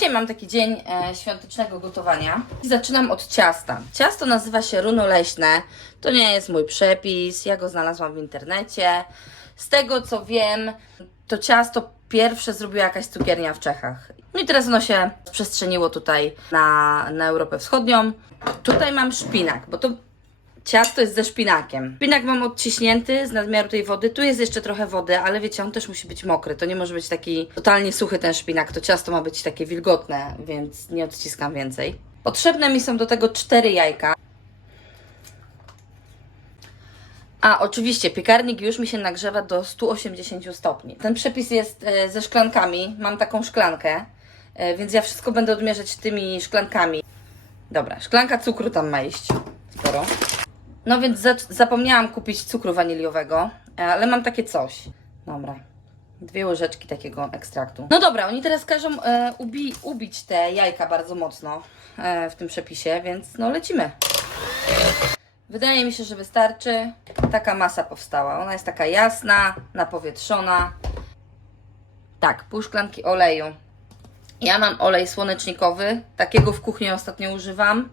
Dzisiaj mam taki dzień e, świątecznego gotowania. Zaczynam od ciasta. Ciasto nazywa się runo leśne. To nie jest mój przepis, ja go znalazłam w internecie. Z tego co wiem, to ciasto pierwsze zrobiła jakaś cukiernia w Czechach. No i teraz ono się przestrzeniło tutaj na, na Europę Wschodnią. Tutaj mam szpinak, bo to Ciasto jest ze szpinakiem. Szpinak mam odciśnięty z nadmiaru tej wody. Tu jest jeszcze trochę wody, ale wiecie, on też musi być mokry. To nie może być taki totalnie suchy ten szpinak. To ciasto ma być takie wilgotne, więc nie odciskam więcej. Potrzebne mi są do tego cztery jajka. A oczywiście, piekarnik już mi się nagrzewa do 180 stopni. Ten przepis jest e, ze szklankami. Mam taką szklankę, e, więc ja wszystko będę odmierzać tymi szklankami. Dobra, szklanka cukru tam ma iść. Sporo. No więc za zapomniałam kupić cukru waniliowego, e, ale mam takie coś. Dobra. Dwie łyżeczki takiego ekstraktu. No dobra, oni teraz każą e, ubi ubić te jajka bardzo mocno e, w tym przepisie, więc no lecimy. Wydaje mi się, że wystarczy. Taka masa powstała. Ona jest taka jasna, napowietrzona. Tak, pół szklanki oleju. Ja mam olej słonecznikowy. Takiego w kuchni ostatnio używam.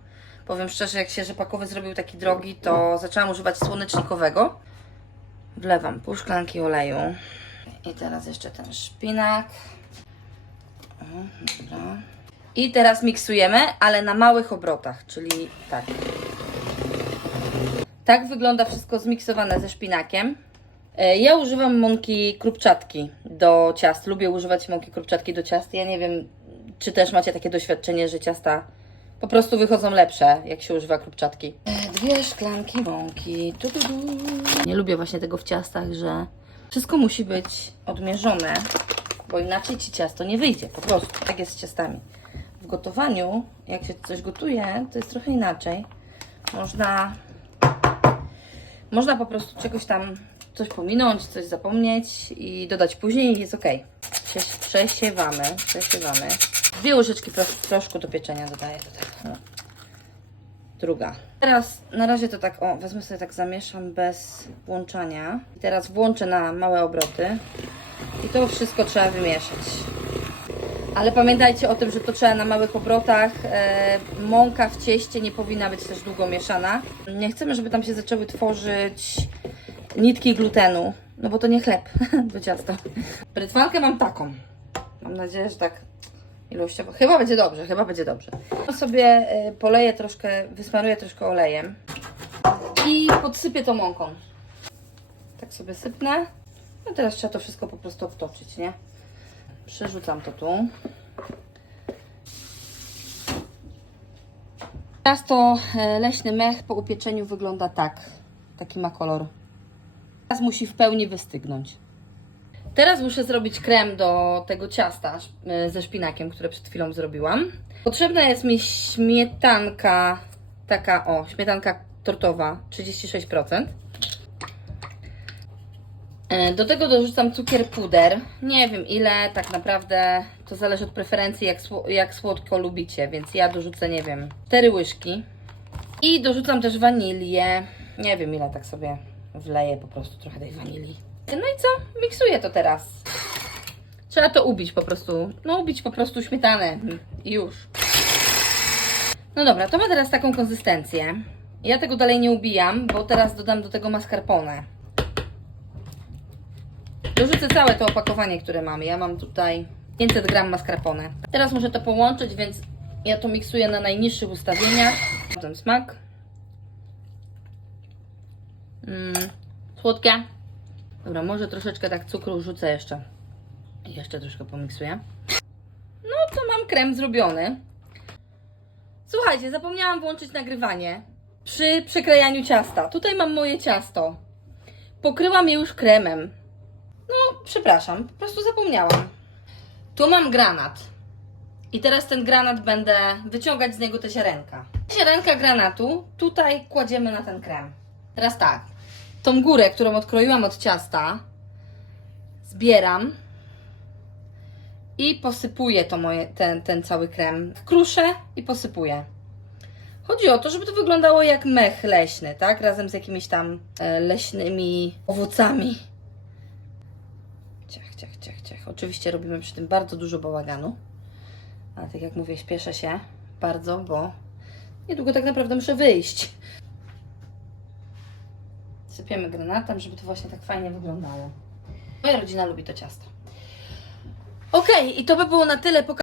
Powiem szczerze, jak się rzepakowy zrobił taki drogi, to zaczęłam używać słonecznikowego. Wlewam pół szklanki oleju. I teraz jeszcze ten szpinak. Dobra. I teraz miksujemy, ale na małych obrotach, czyli tak. Tak wygląda wszystko zmiksowane ze szpinakiem. E, Ja używam mąki krupczatki do ciast. Lubię używać mąki krupczatki do ciast. Ja nie wiem, czy też macie takie doświadczenie, że ciasta po prostu wychodzą lepsze, jak się używa krupczatki. Dwie szklanki mąki. Tu, tu, tu. Nie lubię właśnie tego w ciastach, że wszystko musi być odmierzone, bo inaczej ci ciasto nie wyjdzie. Po prostu. Tak jest z ciastami. W gotowaniu, jak się coś gotuje, to jest trochę inaczej. Można można po prostu czegoś tam, coś pominąć, coś zapomnieć i dodać później i jest ok. Przesiewamy, przesiewamy. Dwie łyżeczki prosz, proszku do pieczenia dodaję. No. Druga. Teraz na razie to tak, o, wezmę sobie tak zamieszam bez włączania. I teraz włączę na małe obroty. I to wszystko trzeba wymieszać. Ale pamiętajcie o tym, że to trzeba na małych obrotach. E, mąka w cieście nie powinna być też długo mieszana. Nie chcemy, żeby tam się zaczęły tworzyć nitki glutenu, no bo to nie chleb do ciasta. Brytwankę mam taką. Mam nadzieję, że tak ilościowo. Chyba będzie dobrze, chyba będzie dobrze. Sobie e, poleję troszkę, wysmaruję troszkę olejem i podsypię to mąką. Tak sobie sypnę. No teraz trzeba to wszystko po prostu obtoczyć, nie? Przerzucam to tu. Ciasto e, leśny mech po upieczeniu wygląda tak. Taki ma kolor. Teraz musi w pełni wystygnąć. Teraz muszę zrobić krem do tego ciasta e, ze szpinakiem, które przed chwilą zrobiłam. Potrzebna jest mi śmietanka, taka o, śmietanka tortowa, 36%. E, Do tego dorzucam cukier puder. Nie wiem ile, tak naprawdę to zależy od preferencji, jak, jak słodko lubicie, więc ja dorzucę, nie wiem, 4 łyżki. I dorzucam też wanilię. Nie wiem ile, tak sobie wleję po prostu trochę tej wanilii. No i co? Miksuję to teraz. Trzeba to ubić po prostu. No ubić po prostu śmietanę już. No dobra, to ma teraz taką konsystencję. Ja tego dalej nie ubijam, bo teraz dodam do tego mascarpone. Dorzucę całe to opakowanie, które mam. Ja mam tutaj 500 gram mascarpone. Teraz muszę to połączyć, więc ja to miksuję na najniższych ustawieniach. Ten smak. Mm, słodkie. Dobra, może troszeczkę tak cukru rzucę jeszcze. I jeszcze troszkę pomiksuję. No to mam krem zrobiony. Słuchajcie, zapomniałam włączyć nagrywanie przy przekrajaniu ciasta. Tutaj mam moje ciasto. Pokryłam je już kremem. No, przepraszam, po prostu zapomniałam. Tu mam granat. I teraz ten granat będę wyciągać z niego te ziarenka. Ziarenka granatu tutaj kładziemy na ten krem. Teraz tak. Tą górę, którą odkroiłam od ciasta, zbieram i posypuję to moje, ten, ten cały krem. Kruszę i posypuję. Chodzi o to, żeby to wyglądało jak mech leśny, tak? Razem z jakimiś tam e, leśnymi owocami. Ciach, ciach, ciach, ciach. Oczywiście robimy przy tym bardzo dużo bałaganu. Ale tak jak mówię, śpieszę się bardzo, bo niedługo tak naprawdę muszę wyjść. Sypiemy granatem, żeby to właśnie tak fajnie wyglądało. Moja rodzina lubi to ciasto. Okej, i to by było na tyle. Poka-